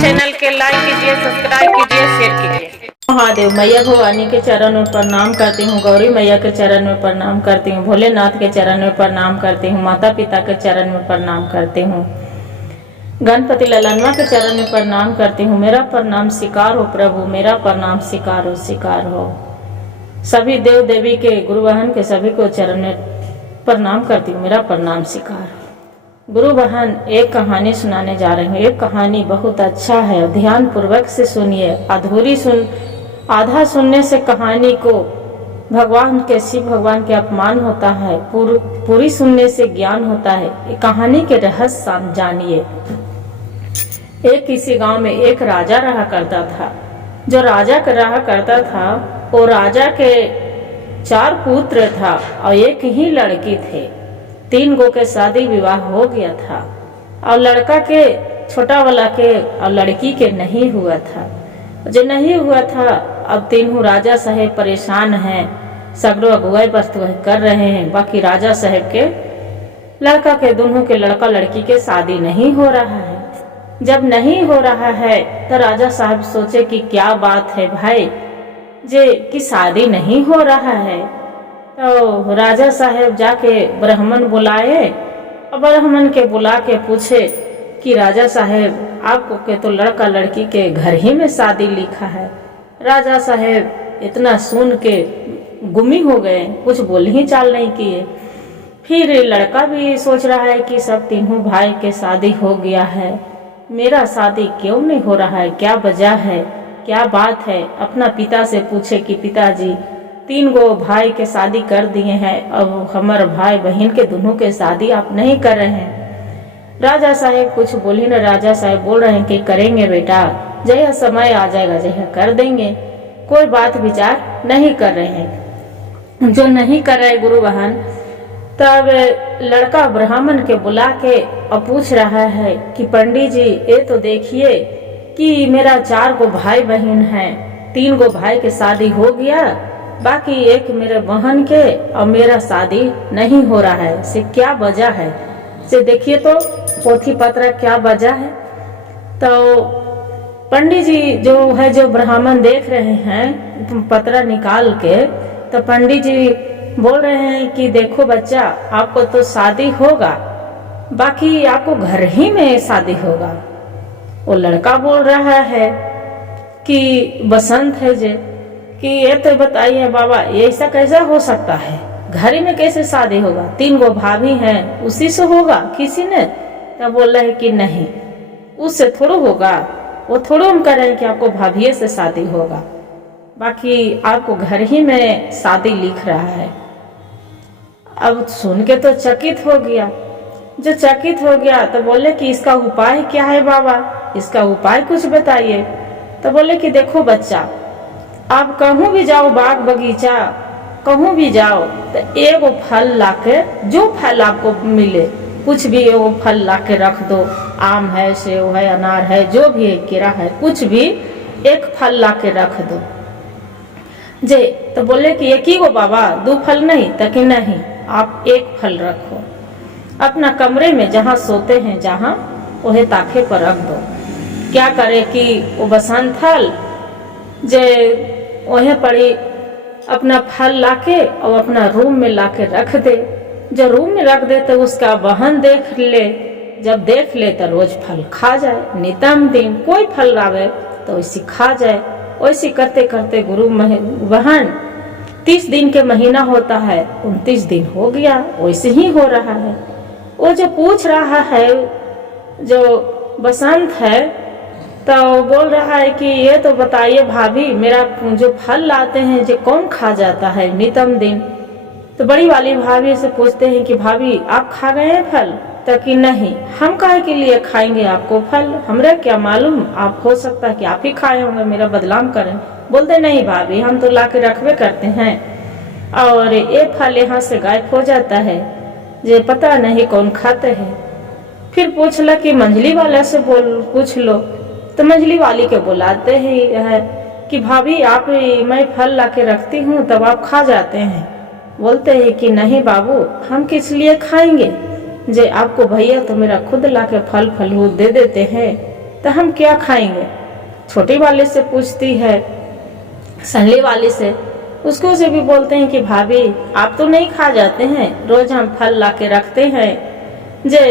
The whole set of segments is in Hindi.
चैनल के लाइक कीजिए, सब्सक्राइब कीजिए, शेयर कीजिए। महादेव मैया भवानी के चरण में प्रणाम करती हूँ, गौरी मैया के चरण में प्रणाम करती हूँ, भोलेनाथ के चरण में प्रणाम करती हूँ, माता पिता के चरण में प्रणाम करती हूँ, गणपति ललनवा के चरण में प्रणाम करती हूँ। मेरा प्रणाम स्वीकार हो प्रभु, मेरा प्रणाम स्वीकार हो, स्वीकार हो। सभी देव देवी के गुरु बहन के सभी को चरण में प्रणाम करती हूँ, मेरा प्रणाम स्वीकार हो। गुरु बहन एक कहानी सुनाने जा रही हूँ। एक कहानी बहुत अच्छा है, ध्यान पूर्वक से सुनिए। आधा सुनने से कहानी को भगवान के, शिव भगवान के अपमान होता है, पूरी सुनने से ज्ञान होता है। कहानी के रहस्य जानिए। एक किसी गांव में एक राजा रहा करता था। जो राजा रहा करता था, वो राजा के 4 पुत्र था और एक ही लड़की थे। 3 गो के शादी विवाह हो गया था और लड़का के, छोटा वाला के और लड़की के नहीं हुआ था। जो नहीं हुआ था, अब तीनों राजा साहेब परेशान हैं, सगड़ो अगुवाई बस्त कर रहे हैं। बाकी राजा साहेब के लड़का के, दोनों के लड़का लड़की के शादी नहीं हो रहा है। जब नहीं हो रहा है तो राजा साहब सोचे कि क्या बात है भाई, जे कि शादी नहीं हो रहा है। तो राजा साहब जाके ब्राह्मण बुलाए और ब्राह्मण के बुला के पूछे कि राजा साहब, आपको के तो लड़का लड़की के घर ही में शादी लिखा है। राजा साहब इतना सुन के गुमी हो गए, कुछ बोल ही चाल नहीं किए। फिर लड़का भी सोच रहा है कि सब तीनों भाई के शादी हो गया है, मेरा शादी क्यों नहीं हो रहा है, क्या वजह है, क्या बात है। अपना पिता से पूछे कि पिताजी, 3 गो भाई के शादी कर दिए हैं, अब हमारे भाई बहन के दोनों के शादी आप नहीं कर रहे हैं। राजा साहेब कुछ बोले न। राजा साहेब बोल रहे हैं कि करेंगे बेटा, जय समय आ जाएगा, जय कर देंगे, कोई बात विचार नहीं कर रहे हैं। जो नहीं कर रहे गुरु बहन, तब लड़का ब्राह्मण के बुला के और पूछ रहा है कि पंडित जी, ये तो देखिए कि मेरा 4 गो भाई बहन हैं, 3 गो भाई के शादी हो गया, बाकी एक मेरे बहन के और मेरा शादी नहीं हो रहा है, से क्या वजह है, से देखिए तो पोथी पत्र क्या वजह है। तो पंडित जी जो ब्राह्मण देख रहे हैं पत्र निकाल के, तो पंडित जी बोल रहे हैं कि देखो बच्चा, आपको तो शादी होगा, बाकी आपको घर ही में शादी होगा। वो लड़का बोल रहा है कि बसंत है जे, कि ये तो बताइए बाबा, ये ऐसा कैसा हो सकता है, घर ही में कैसे शादी होगा, 3 गो भाभी हैं, उसी से होगा किसी ने। तब बोल रहे कि नहीं, उससे थोड़ा होगा, वो थोड़ा हम कह रहे हैं कि आपको भाभी से शादी होगा, बाकी आपको घर ही में शादी लिख रहा है। अब सुन के तो चकित हो गया। जो चकित हो गया तो बोले कि इसका उपाय क्या है बाबा, इसका उपाय कुछ बताइए। तो बोले कि देखो बच्चा, आप कहूँ भी जाओ, बाग बगीचा कहूँ भी जाओ, तो एगो फल लाके, जो फल आपको मिले, कुछ भी एगो फल लाके रख दो। आम है, सेब है, अनार है, जो भी है, केरा है, कुछ भी एक फल लाके रख दो जे। तो बोले कि एक ही गो बाबा, 2 फल नहीं, तक नहीं, आप 1 फल रखो अपना कमरे में, जहाँ सोते हैं, जहाँ वह ताखे पर रख दो। क्या करे कि वो बसंत फल जे वह पड़ी अपना फल लाके और अपना रूम में लाके रख दे। जो रूम में रख दे तो उसका बहन देख ले, जब देख ले तो रोज फल खा जाए, नितम दिन कोई फल लावे तो वैसी खा जाए। वैसे करते करते गुरु बहन 30 दिन के महीना होता है, 29 दिन हो गया, वैसे ही हो रहा है। वो जो पूछ रहा है, जो बसंत है, तो बोल रहा है कि ये तो बताइए भाभी, मेरा जो फल लाते हैं जो कौन खा जाता है नितम दिन। तो बड़ी वाली भाभी से पूछते हैं कि भाभी, आप खा गए हैं फल? तो कि नहीं, हम काहे के लिए खाएंगे आपको फल, हमरे क्या मालूम, आप हो सकता है कि आप ही खाए होंगे, मेरा बदनाम करें। बोलते नहीं भाभी, हम तो लाके रखवे करते हैं और ये फल यहाँ से गायब हो जाता है, ये पता नहीं कौन खाते हैं। फिर पूछला कि मंझली वाला से पूछ लो। तो मंझली वाली के बुलाते हैं कि भाभी, आप, मैं फल लाके रखती हूँ तब आप खा जाते हैं। बोलते हैं कि नहीं बाबू, हम किस लिए खाएंगे, जे आपको भैया तो मेरा खुद ला के फल फलूट दे देते हैं, तो हम क्या खाएंगे। छोटी वाले से पूछती है, सनली वाली से, उसको से भी बोलते हैं कि भाभी आप तो नहीं खा जाते हैं, रोज हम फल ला के रखते हैं, जे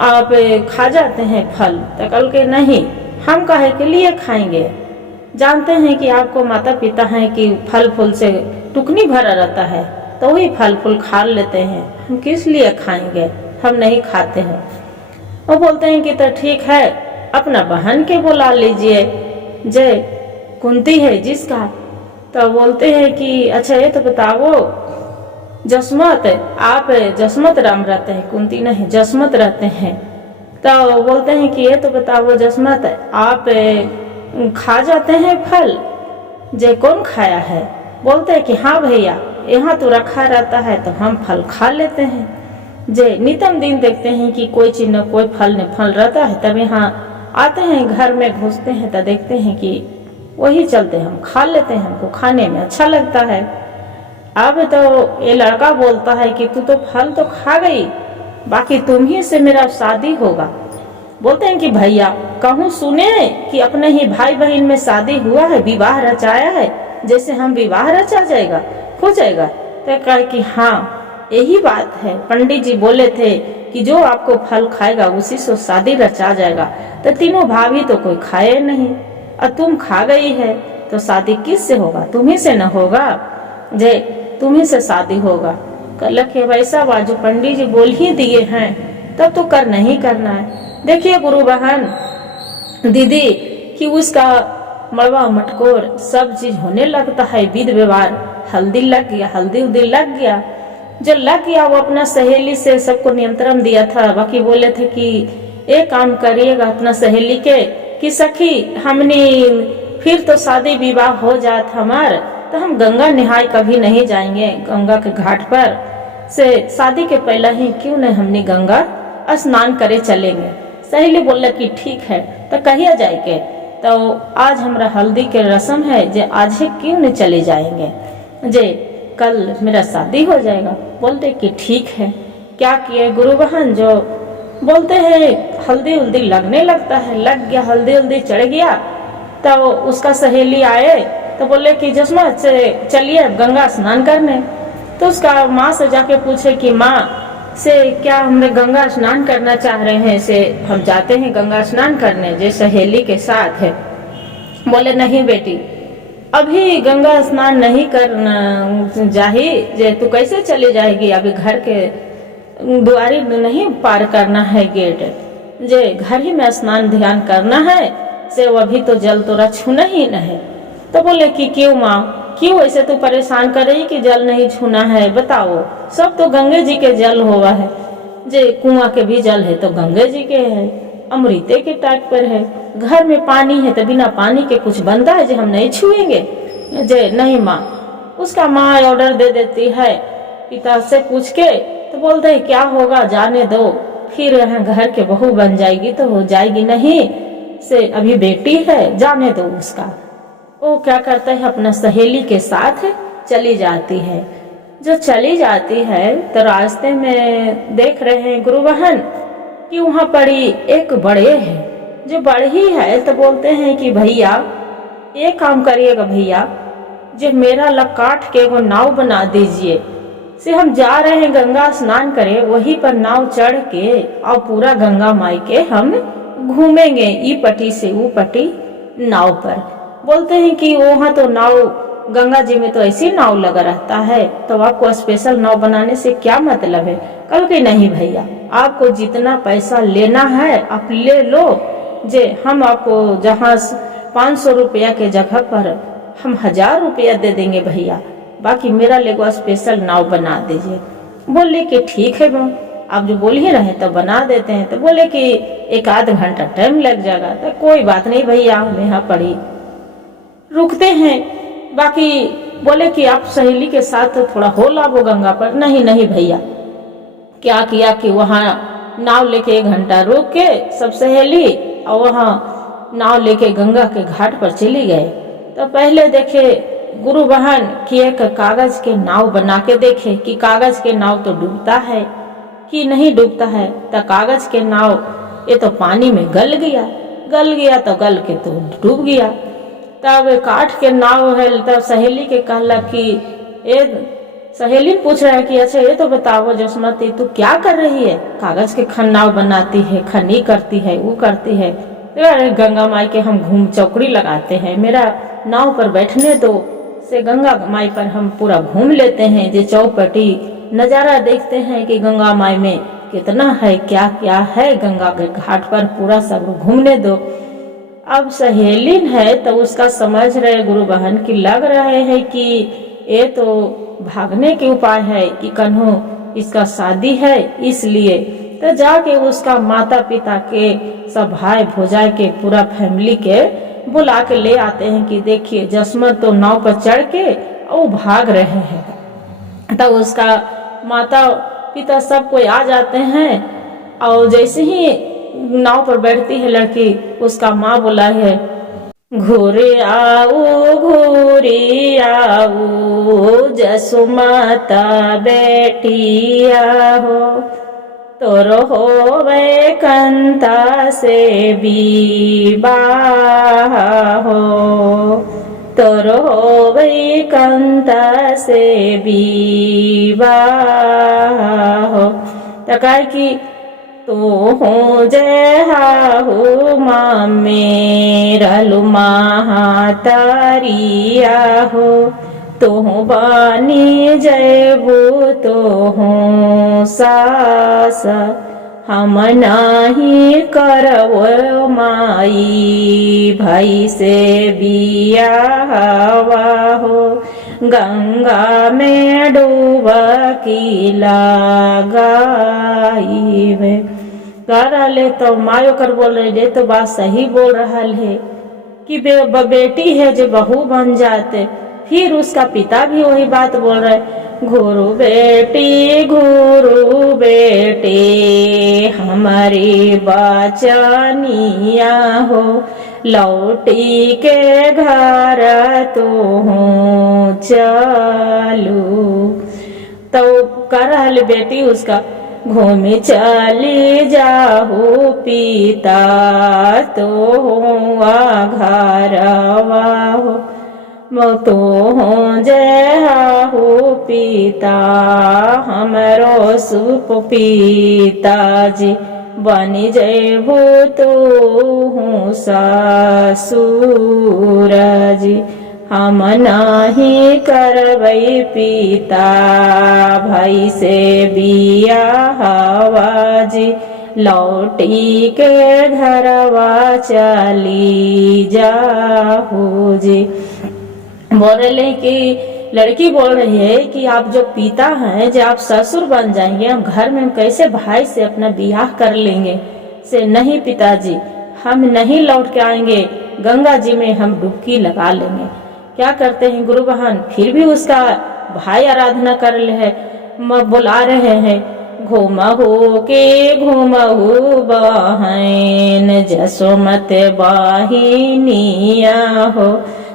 आप खा जाते हैं फल। तो कल के नहीं, हम काहे के लिए खाएंगे, जानते हैं कि आपको माता पिता हैं कि फल फूल से टुकनी भरा रहता है, तो वही फल फूल खा लेते हैं, हम किस लिए खाएंगे, हम नहीं खाते हैं। वो बोलते हैं कि तो ठीक है, अपना बहन के बुला लीजिए, जय कुंती है जिसका। तो बोलते हैं कि अच्छा ये तो बताओ, जसमत आप जसमत राम रहते हैं, कुंती नहीं जसमत रहते हैं। तो बोलते हैं कि ये तो बताओ जसमत, आप खा जाते हैं फल, जे कौन खाया है। बोलते हैं कि हाँ भैया, यहाँ तो रखा रहता है तो हम फल खा लेते हैं। जे नितम दिन देखते हैं कि कोई चीज न कोई फल न फल रहता है, तब यहाँ आते हैं, घर में घुसते हैं तो देखते हैं कि वही चलते हम खा लेते हैं, हमको खाने में अच्छा लगता है। अब तो ये लड़का बोलता है कि तू तो फल तो खा गई, बाकी तुम ही से मेरा शादी होगा। बोलते हैं कि भैया कहूँ सुने कि अपने ही भाई बहन में शादी हुआ है, विवाह रचाया है, जैसे हम विवाह रचा जाएगा हो जाएगा। तो कहे कि हाँ यही बात है, पंडित जी बोले थे कि जो आपको फल खाएगा उसी से शादी रचा जाएगा। तो तीनों भाभी तो कोई खाए नहीं, और तुम खा गई है, तो शादी किस से होगा, तुम्ही से न होगा, जे तुम्ही से शादी होगा। कल के वैसा बाजू पंडित जी बोल ही दिए हैं, तब तो कर नहीं करना है। देखिए गुरु बहन दीदी कि उसका मड़वा मटकोर सब चीज होने लगता है, विध व्यवहार, हल्दी लग गया, हल्दी उल्दी लग गया, जो लग गया वो अपना सहेली से सबको नियंत्रण दिया था। बाकी बोले थे कि एक काम करिएगा अपना सहेली के कि सखी हमने फिर तो शादी विवाह हो जात हमार, तो हम गंगा नहाए कभी नहीं जाएंगे, गंगा के घाट पर से शादी के पहले ही क्यों नहीं हमने गंगा स्नान करे चलेंगे। सहेली बोले कि ठीक है, तो कहिए जाएंगे, तो आज हमारा हल्दी के रस्म है, जे आज ही क्यों नहीं चले जाएंगे, जे कल मेरा शादी हो जाएगा। बोलते कि ठीक है। क्या किए गुरु बहन, जो बोलते हैं हल्दी उल्दी लगने लगता है, लग गया, हल्दी उल्दी चढ़ गया। तो उसका सहेली आए तो बोले कि जसमा से चलिए गंगा स्नान करने। तो उसका माँ से जाके पूछे कि माँ से क्या हम गंगा स्नान करना चाह रहे हैं, से हम जाते हैं गंगा स्नान करने जे सहेली के साथ है। बोले नहीं बेटी, अभी गंगा स्नान नहीं करना जाही, जे तू कैसे चली जाएगी, अभी घर के द्वारी नहीं पार करना है गेट, जे घर ही में स्नान ध्यान करना है, से वो अभी तो जल तोरा छूना ही न है। तो बोले कि क्यों माँ, क्यों ऐसे तू परेशान कर रही कि जल नहीं छूना है, बताओ सब तो गंगे जी के जल हुआ है, जे कुआं के भी जल है तो गंगे जी के है, अमृते के टाइप पर है, घर में पानी है तो बिना पानी के कुछ बनता है जो हम नहीं छुएंगे, जे नहीं माँ। उसका माँ ऑर्डर दे देती है पिता से पूछ के, तो बोलते है क्या होगा जाने दो, फिर यहाँ घर के बहू बन जाएगी तो हो जाएगी, नहीं से अभी बेटी है जाने दो उसका। वो क्या करता है अपना सहेली के साथ चली जाती है। जो चली जाती है तो रास्ते में देख रहे हैं गुरु बहन कि वहाँ पड़ी एक बड़े है, जो बड़ी है। तो बोलते हैं कि भैया एक काम करिएगा भैया, जो मेरा लकाट के वो नाव बना दीजिए, से हम जा रहे हैं गंगा स्नान करे, वही पर नाव चढ़ के और पूरा गंगा माई के हम घूमेंगे, ई पट्टी से वो पट्टी नाव पर। बोलते हैं कि वहाँ तो नाव गंगा जी में तो ऐसी नाव लगा रहता है, तो आपको स्पेशल नाव बनाने से क्या मतलब है। कल के नहीं भैया, आपको जितना पैसा लेना है आप ले लो, जे हम आपको जहाँ 500 रुपया के जगह पर हम 1000 रुपया दे देंगे भैया, बाकी मेरा लेगो स्पेशल नाव बना दीजिए। बोले कि ठीक है माँ, आप जो बोल ही रहे तो बना देते हैं। तो बोले कि 1 आध घंटा टाइम लग जाएगा। तो कोई बात नहीं भैया, हम यहाँ पड़ी रुकते हैं। बाकी बोले कि आप सहेली के साथ थोड़ा हो लाभो गंगा पर। नहीं नहीं भैया, क्या किया कि वहाँ नाव लेके 1 घंटा रुक के सब सहेली और वहाँ नाव लेके गंगा के घाट पर चली गए। तो पहले देखे गुरु बहन कि एक कागज के नाव बना के देखे कि कागज के नाव तो डूबता है, कि नहीं डूबता है। तो कागज के नाव ये तो पानी में गल गया तो गल के तो डूब गया। तब काठ के नाव है। तब सहेली के कहला कि ये सहेली पूछ रहा है कि अच्छा ये तो बताओ जसमती तू क्या कर रही है? कागज के नाव बनाती है, खनी करती है, वो करती है। अरे गंगा माई के हम घूम चौकड़ी लगाते हैं, मेरा नाव पर बैठने दो, से गंगा माई पर हम पूरा घूम लेते हैं, जो चौपटी नजारा देखते हैं कि गंगा माई में कितना है, क्या क्या है, गंगा के घाट पर पूरा सब घूमने दो। अब सहेली है तो उसका समझ रहे गुरु बहन की लग रहे हैं कि ये तो भागने के उपाय है कि कन्हू इसका शादी है, इसलिए तो जाके उसका माता पिता के सब भाई भौजाई के पूरा फैमिली के बुला के ले आते हैं कि देखिए जसमत तो नाव पर चढ़ के वो भाग रहे हैं। तब उसका माता पिता सब कोई आ जाते हैं और जैसे ही नाव पर बैठती है लड़की, उसका माँ बोला है घोरे आओ जसुमाता बेटिया हो, तोर होवे कंता से विवाह हो, तोर होवे कंता से विवाह हो। तो कहे कि तो हो जय हाहू माँ मेरा लुमा तारिया हो, तो बानी जयबू तो हो सास, हम नाही करवो माई भाई से बियाहवा हो, गंगा में डूबकी लगाई। कर ले तो मायो कर बोल रहे तो बात सही बोल रहा है कि बेटी है जो बहू बन जाते। फिर उसका पिता भी वही बात बोल रहे, गुरु बेटी हमारी बचनिया हो, लौटी के घर तो हो चलू। तो कर रहा बेटी उसका घूमी चली जाहू पिता तो हुआ घरवा हो, तो हो जय हो पिता हमरो सुप पिताजी, बनी जयबू तो हूँ ससुर जी, हम नाही करवई पिता भाई से बियाहवा जी, लौटी के घरवा चली जाहू जी। बोल रहे कि लड़की बोल रही है कि आप जो पिता हैं, जो आप ससुर बन जाएंगे, हम घर में कैसे भाई से अपना बियाह कर लेंगे? से नहीं पिताजी, हम नहीं लौट के आएंगे, गंगा जी में हम डुबकी लगा लेंगे। क्या करते हैं गुरु बहन, फिर भी उसका भाई आराधना कर रहे हैं, बुला रहे हैं, घूमहू बहन जसोमत बाहिनिया हो,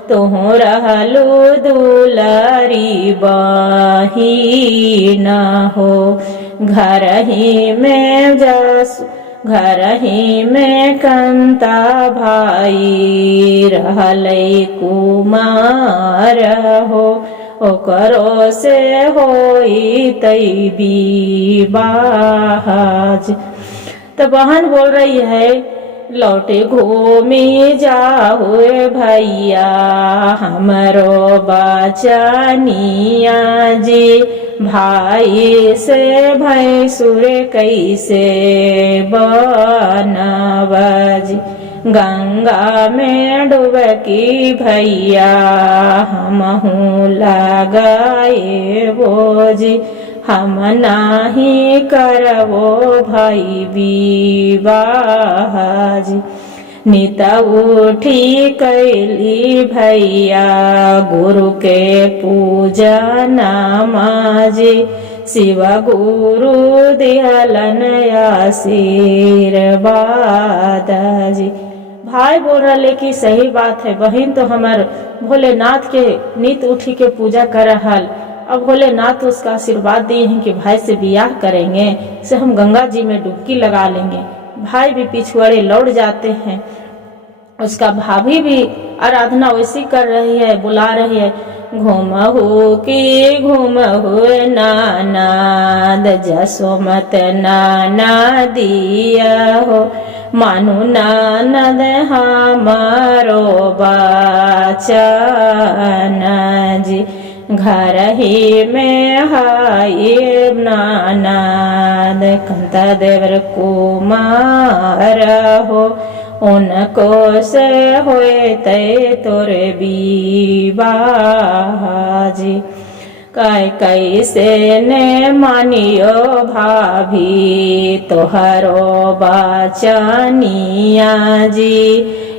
तुह रहलू दुलारी बहिना हो, घर ही में कंता भाई रहलै कुमार हो, ओकरो से होई तई विवाह। तो बहन बोल रही है लौटे घूमी जाओ भैया हमरो बचनिया जी, भाई से भैंसुर कैसे बनबजी, गंगा में डुबकी भैया हमहू लगाए बोजी, हम नाही करवो भाई विवाह जी। निता उठी कैली भैया गुरु के पूजा नामाजी, शिव गुरु दिहलन आशीर्वाद जी। भाई बोल रहे कि सही बात है बहन, तो हमार भोलेनाथ के नित उठी के पूजा कर रहल, अब भोलेनाथ उसका आशीर्वाद दिए हैं कि भाई से बियाह करेंगे, से हम गंगा जी में डुबकी लगा लेंगे। भाई भी पिछुआड़े लौट जाते हैं। उसका भाभी भी आराधना वैसी कर रही है, बुला रही है, घूमहु की घूमहु नानाद जसोमत नाना दिया हो, मानु नानद हमारो बचन जी, घर ही में हाय नानाद कंता देवर कुमार हो, उनको से होए ते तोरे विवाह जी, कैसे ने मानियो भाभी तोहरो बचनिया जी,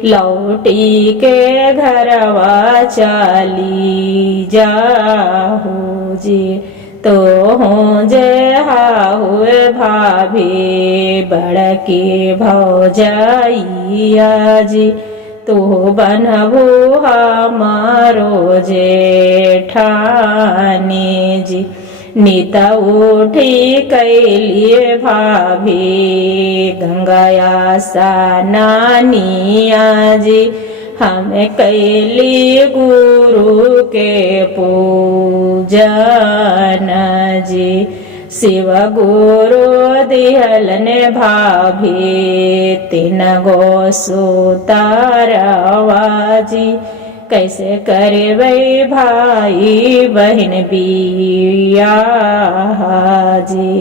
लौटी के घरवा चली जाहू जी, तो हूँ जे हुए भाभी बड़की भौजाइया जी, तू बनबू हमारो जेठानी जी, नीता उठी कैलिए भाभी गंगाया स्नानिया जी, हमें कैली गुरु के पूजन जी, शिव गुरु दिहलन भाभी 3 गो सुतारवा जी, कैसे करबै भाई बहन बियाह जी,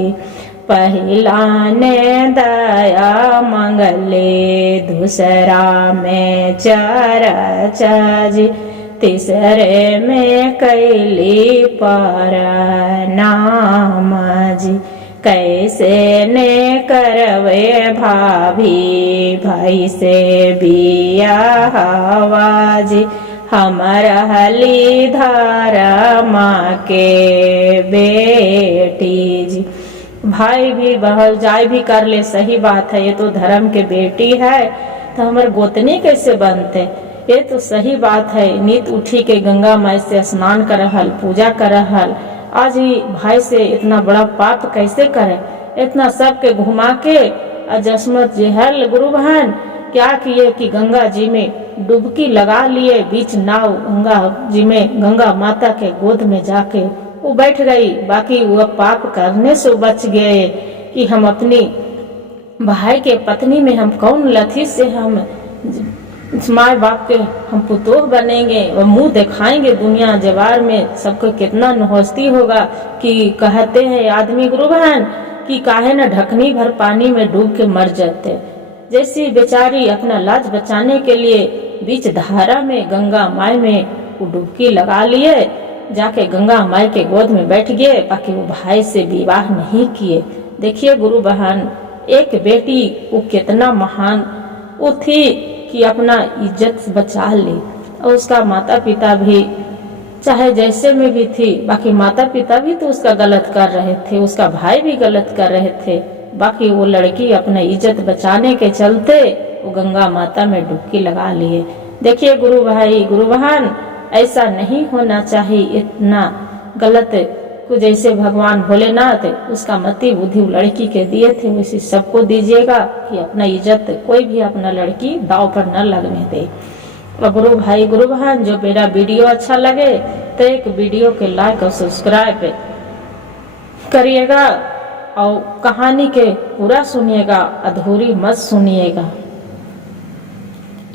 पहिला ने दया मंगले दूसरा में चर्चा जी, तीसरे में कैली परनाम जी, कैसे ने करवे भाभी भाई से बियाहवा जी, हमर हली धारा माँ के बेटी जी, भाई भी बहल जाय भी कर ले, सही बात है, ये तो धर्म के बेटी है तो हमारे गोतनी कैसे बनते, ये तो सही बात है। नीत उठी के गंगा माई से स्नान करहल, पूजा करहल, आज ही भाई से इतना बड़ा पाप कैसे करे, इतना सबके घुमा के अजस्मत जेहल गुरु बहन क्या किए कि गंगा जी में डुबकी लगा लिए, बीच नाव गंगा जी में गंगा माता के गोद में जाके वो बैठ गई, बाकी वो पाप करने से बच गए कि हम अपनी भाई के पत्नी में हम कौन लथी से हम माँ बाप के हम पुतोह बनेंगे और मुंह दिखाएंगे दुनिया जवार में, सबको कितना नहोस्ती होगा कि कहते हैं आदमी गुरु बहन कि काहे न ढकनी भर पानी में डूब के मर जाते, जैसी बेचारी अपना लाज बचाने के लिए बीच धारा में गंगा माई में वो डुबकी लगा लिए, जाके गंगा माई के गोद में बैठ गए, बाकी वो भाई से विवाह नहीं किए। देखिए गुरु बहन, एक बेटी वो कितना महान वो थी कि अपना इज्जत बचा ली, और उसका माता पिता भी चाहे जैसे में भी थी, बाकी माता पिता भी तो उसका गलत कर रहे थे, उसका भाई भी गलत कर रहे थे, बाकी वो लड़की अपना इज्जत बचाने के चलते वो गंगा माता में डुबकी लगा लिए। देखिए गुरु भाई गुरु बहन, ऐसा नहीं होना चाहिए, इतना गलत को जैसे भगवान भोलेनाथ उसका मति बुद्धि लड़की के दिए थे वैसे सबको दीजिएगा कि अपना इज्जत कोई भी अपना लड़की दाव पर न लगने दे। और गुरु भाई गुरु बहन, जो मेरा वीडियो अच्छा लगे तो एक वीडियो के लाइक और सब्सक्राइब करिएगा, और कहानी के पूरा सुनिएगा, अधूरी मत सुनिएगा।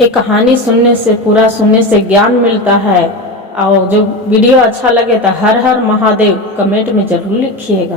एक कहानी सुनने से पूरा सुनने से ज्ञान मिलता है। और जो वीडियो अच्छा लगे तो हर हर महादेव कमेंट में जरूर लिखिएगा।